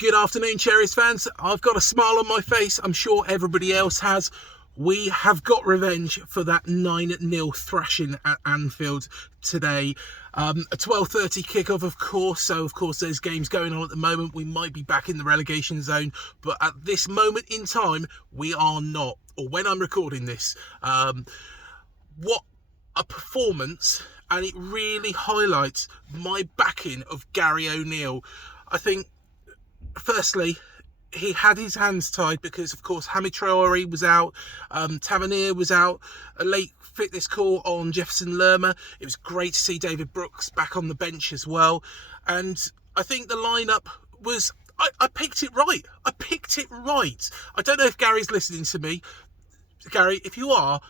Good afternoon, Cherries fans. I've got a smile on my face. I'm sure everybody else has. We have got revenge for that 9-0 thrashing at Anfield today. A 12:30 kickoff, of course. So, of course, there's games going on at the moment. We might be back in the relegation zone. But at this moment in time, we are not. Or when I'm recording this. What a performance. And it really highlights my backing of Gary O'Neill. I think, firstly, he had his hands tied because, of course, Hamid Traore was out, Tavernier was out, a late fitness call on Jefferson Lerma. It was great to see David Brooks back on the bench as well. And I think the lineup was, I picked it right. I don't know if Gary's listening to me. Gary, if you are,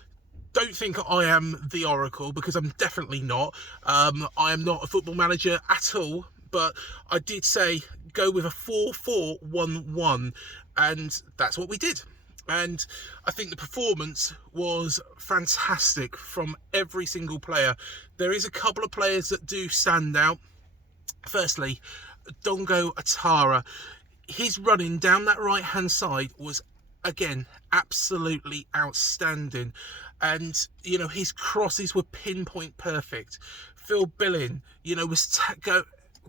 don't think I am the oracle, because I'm definitely not. I am not a football manager at all, but I did say go with a 4-4-1-1, and that's what we did. And I think the performance was fantastic from every single player. There is a couple of players that do stand out. Firstly, Dongo Atara. His running down that right hand side was, again, absolutely outstanding. And, you know, his crosses were pinpoint perfect. Phil Billing, you know, was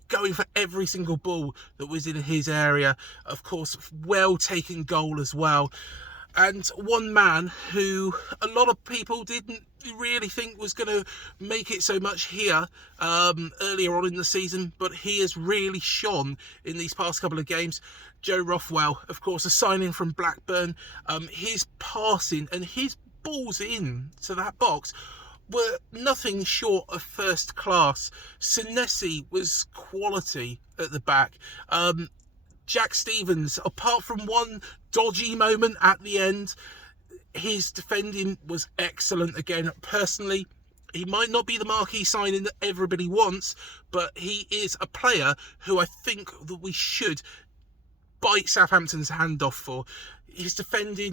going for every single ball that was in his area. Of course, well taken goal as well. And one man who a lot of people didn't really think was going to make it so much here earlier on in the season, but he has really shone in these past couple of games. Joe Rothwell, of course, a signing from Blackburn. His passing and his balls in to that box were nothing short of first class. Senesi was quality at the back. Jack Stevens, apart from one dodgy moment at the end, his defending was excellent again. Personally, he might not be the marquee signing that everybody wants, but he is a player who I think that we should bite Southampton's hand off for. His defending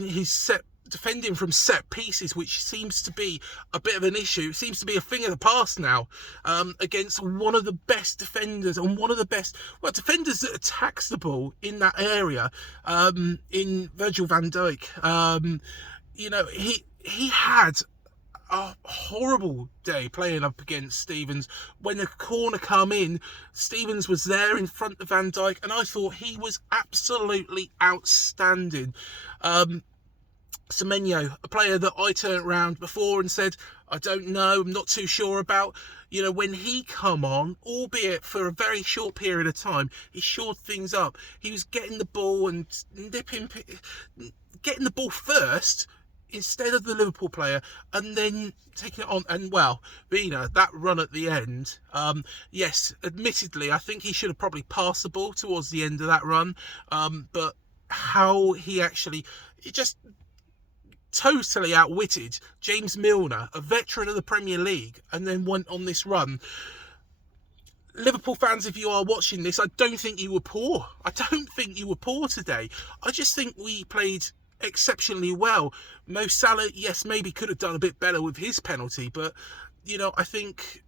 from set pieces, which seems to be a bit of an issue, seems to be a thing of the past now, against one of the best defenders and one of the best defenders that attacks the ball in that area, in Virgil van Dijk. You know, he had a horrible day playing up against Stevens. When the corner come in, Stevens was there in front of Van Dijk, and I thought he was absolutely outstanding. Semenyo, a player that I turned around before and said, I don't know, I'm not too sure about. You know, when he come on, albeit for a very short period of time, he shored things up. He was getting the ball and getting the ball first instead of the Liverpool player, and then taking it on. And, well, Bina, that run at the end, yes, admittedly, I think he should have probably passed the ball towards the end of that run, but how he actually, it just totally outwitted James Milner, a veteran of the Premier League, and then went on this run. Liverpool fans, if you are watching this, I don't think you were poor. Today. I just think we played exceptionally well. Mo Salah, yes, maybe could have done a bit better with his penalty, but, you know, I think,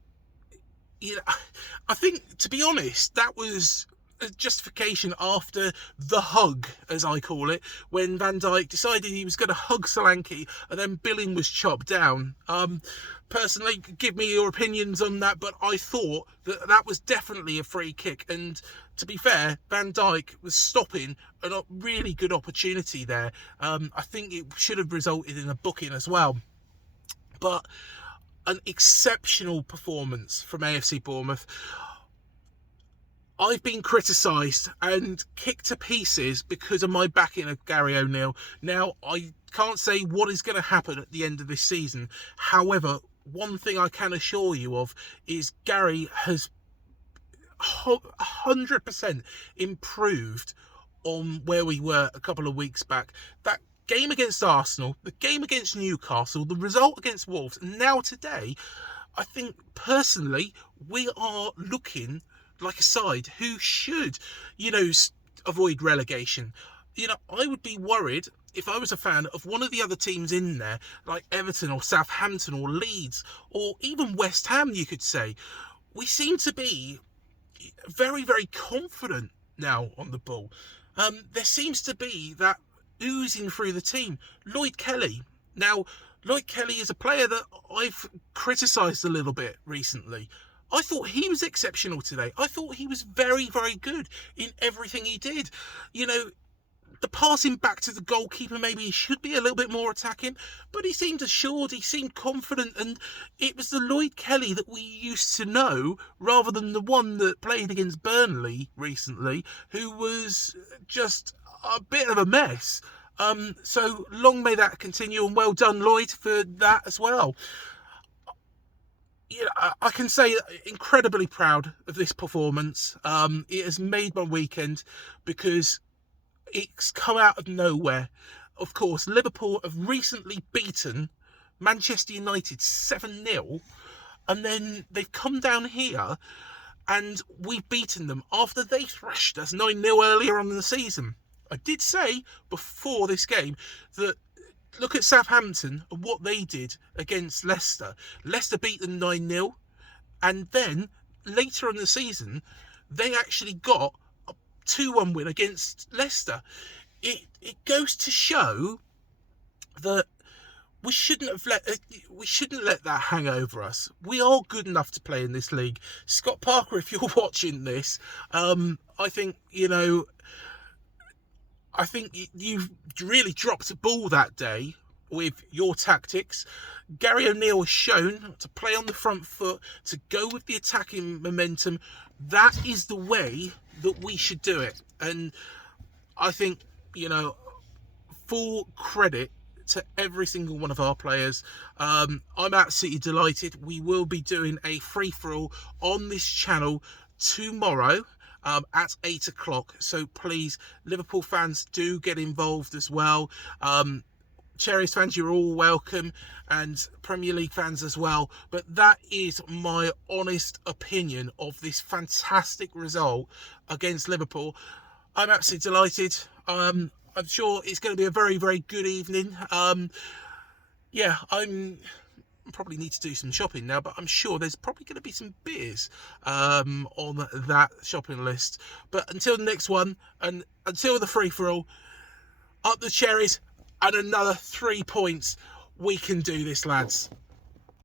to be honest, that was a justification after the hug, as I call it, when Van Dijk decided he was going to hug Solanke and then Billing was chopped down. Personally, give me your opinions on that, but I thought that was definitely a free kick, and to be fair, Van Dijk was stopping a really good opportunity there. I think it should have resulted in a booking as well. But an exceptional performance from AFC Bournemouth. I've been criticised and kicked to pieces because of my backing of Gary O'Neill. Now, I can't say what is going to happen at the end of this season. However, one thing I can assure you of is Gary has 100% improved on where we were a couple of weeks back. That game against Arsenal, the game against Newcastle, the result against Wolves, and now today, I think personally we are looking like a side who should, avoid relegation. I would be worried if I was a fan of one of the other teams in there, like Everton or Southampton or Leeds or even West Ham, you could say. We seem to be very, very confident now on the ball. There seems to be that oozing through the team. Lloyd Kelly. Now, Lloyd Kelly is a player that I've criticised a little bit recently. I thought he was exceptional today. I thought he was very, very good in everything he did. You know, the passing back to the goalkeeper, maybe he should be a little bit more attacking, but he seemed assured, he seemed confident, and it was the Lloyd Kelly that we used to know rather than the one that played against Burnley recently, who was just a bit of a mess. So long may that continue, and well done, Lloyd, for that as well. You know, I can say incredibly proud of this performance. It has made my weekend because it's come out of nowhere. Of course, Liverpool have recently beaten Manchester United 7-0, and then they've come down here and we've beaten them after they thrashed us 9-0 earlier on in the season. I did say before this game that look at Southampton and what they did against Leicester. Leicester beat them 9-0, and then later in the season they actually got 2-1 win against Leicester. It goes to show that we shouldn't let that hang over us. We are good enough to play in this league. Scott Parker, if you're watching this, I think you've really dropped a ball that day with your tactics. Gary O'Neill has shown to play on the front foot, to go with the attacking momentum. That is the way that we should do it. And I think, full credit to every single one of our players. I'm absolutely delighted. We will be doing a free-for-all on this channel tomorrow at 8 o'clock. So please, Liverpool fans, do get involved as well. Cherries fans, you're all welcome, and Premier League fans as well. But that is my honest opinion of this fantastic result against Liverpool. I'm absolutely delighted. I'm sure it's going to be a very, very good evening. I probably need to do some shopping now, but I'm sure there's probably going to be some beers on that shopping list. But until the next one, and until the free-for-all, up the Cherries, and another 3 points. We can do this, lads.